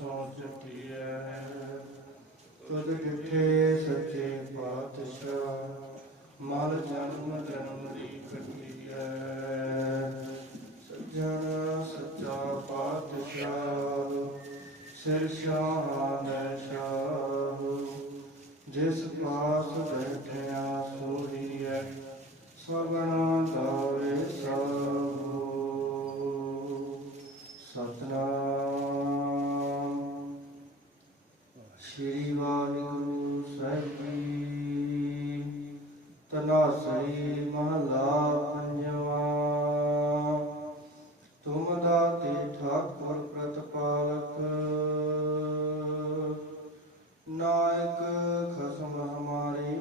ਸੋਚ ਪੀਐ ਤੁਧ ਡਿਠੇ ਸੱਚੇ ਪਾਤਸ਼ਾਹ ਮਲ ਜਨਮ ਜਨਮ ਦੀ ਕੱਟੀਐ ਸੱਜਣ ਸੱਚਾ ਪਾਤਸ਼ਾਹ ਸਿਰ ਸ਼ਾਹਾਂ ਸ਼ਾਹ ਜਿਸ ਪਾਸ ਬੈਠਿਆ ਹੈ ਸਗਣਾ ਸ਼੍ਰੀ ਵਾਹਿਗੁਰੂ ਸਾਹਿਬ ਜੀ। ਤਨਾਸਰੀ ਮਹਲਾ ਪੰਜਵਾ। ਤੁਮ ਦਾਤੇ ਠਾਕੁਰ ਪ੍ਰਤਪਾਲਕ। ਨਾਇਕ ਖਸਮ ਹਮਾਰੇ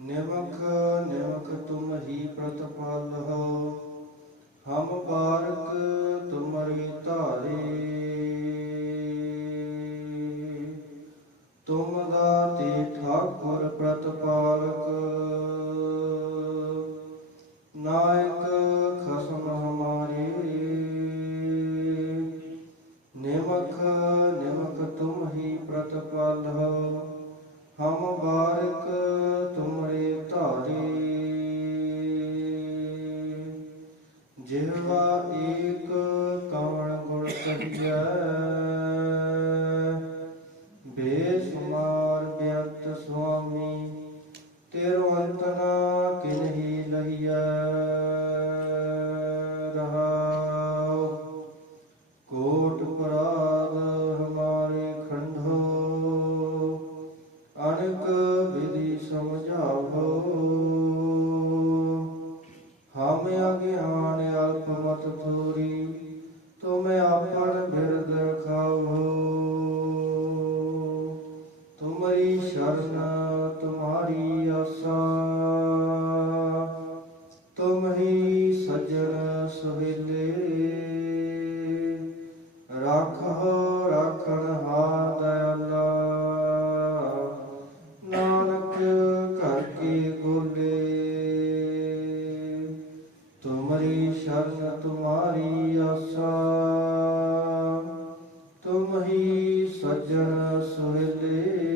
ਨਿਮਖ ਨਿਮਖ ਤੁਮ ਹੀ ਪ੍ਰਤਪਾਲ ਹੋ ਹਮ ਬਾਰਕ ਤੁਮ ਦਾਤੇ ਠਾਕੁਰ ਪ੍ਰਤਪਾਲਕ। ਨਾਇਕ ਖਸਮ ਹਮਾਰੇ। ਨਿਮਖ ਨਿਮਖ ਤੁਮ ਹੀ ਪ੍ਰਤਪਾਲ। ਹੋ ਹਮ ਬਾਰਿਕ ਤੁਮਰੇ ਧਾਰੇ। ਜਿਹਵਾ ਏਕ ਕਵਣ ਗੁਣ ਕਹੀਐ ਮਰੀ ਸ਼ਰਨ ਤੁਮਾਰੀ ਆਸਾ। ਤੁਮ ਹੀ ਸਜਣ ਸਵੇਲੇ ਰੱਖੋ, ਰੱਖਣ ਹਾ ਦਇਆਲਾ ਨਾਨਕ ਘਰ ਕੀ ਗੋਲੇ ਤੁਮਰੀ ਸ਼ਰਨ ਤੁਮਾਰੀ ਆਸਾ। ਤੁਮ ਹੀ ਸਜਣ ਸਵੇਲੇ